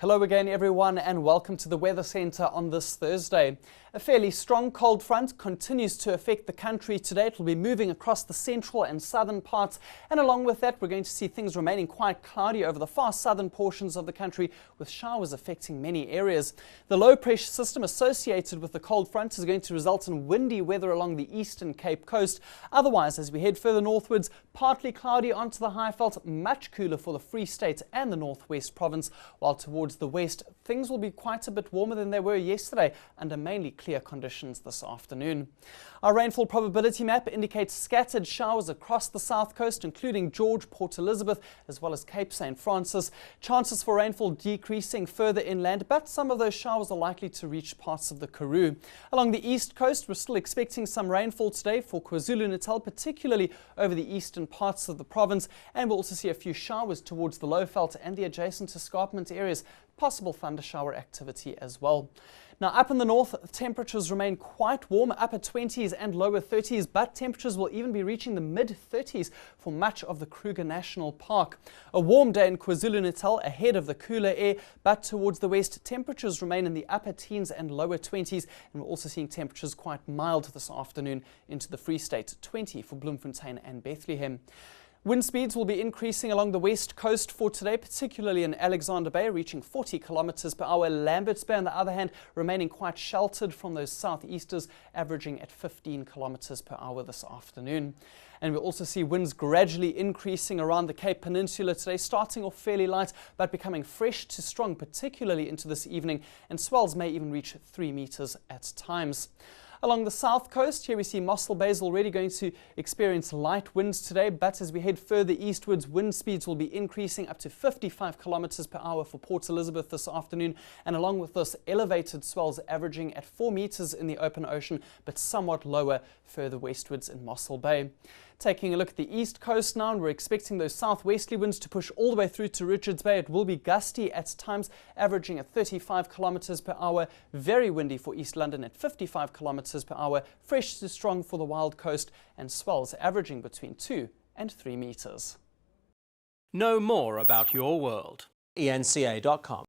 Hello again everyone and welcome to the Weather Centre on this Thursday. A fairly strong cold front continues to affect the country today. It will be moving across the central and southern parts, and along with that we're going to see things remaining quite cloudy over the far southern portions of the country, with showers affecting many areas. The low pressure system associated with the cold front is going to result in windy weather along the eastern Cape Coast. Otherwise, as we head further northwards, partly cloudy onto the Highveld, much cooler for the Free State and the Northwest Province, while towards the west things will be quite a bit warmer than they were yesterday under mainly clear conditions this afternoon. Our rainfall probability map indicates scattered showers across the south coast, including George, Port Elizabeth, as well as Cape St. Francis. Chances for rainfall decreasing further inland, but some of those showers are likely to reach parts of the Karoo. Along the east coast, we're still expecting some rainfall today for KwaZulu-Natal, particularly over the eastern parts of the province, and we'll also see a few showers towards the Lowveld and the adjacent escarpment areas. Possible thunder shower activity as well. Now up in the north, temperatures remain quite warm, upper 20s and lower 30s, but temperatures will even be reaching the mid 30s for much of the Kruger National Park. A warm day in KwaZulu-Natal ahead of the cooler air, but towards the west, temperatures remain in the upper teens and lower 20s, and we're also seeing temperatures quite mild this afternoon into the Free State, 20 for Bloemfontein and Bethlehem. Wind speeds will be increasing along the west coast for today, particularly in Alexander Bay, reaching 40 kilometers per hour. Lambert's Bay, on the other hand, remaining quite sheltered from those southeasters, averaging at 15 kilometers per hour this afternoon. And we'll also see winds gradually increasing around the Cape Peninsula today, starting off fairly light but becoming fresh to strong, particularly into this evening, and swells may even reach 3 meters at times. Along the south coast, here we see Mossel Bay is already going to experience light winds today, but as we head further eastwards, wind speeds will be increasing up to 55 kilometers per hour for Port Elizabeth this afternoon, and along with this, elevated swells averaging at 4 meters in the open ocean, but somewhat lower further westwards in Mossel Bay. Taking a look at the east coast now, and we're expecting those southwesterly winds to push all the way through to Richards Bay. It will be gusty at times, averaging at 35 kilometers per hour. Very windy for East London at 55 kilometers per hour. Fresh to strong for the Wild Coast, and swells averaging between 2 and 3 meters. Know more about your world. eNCA.com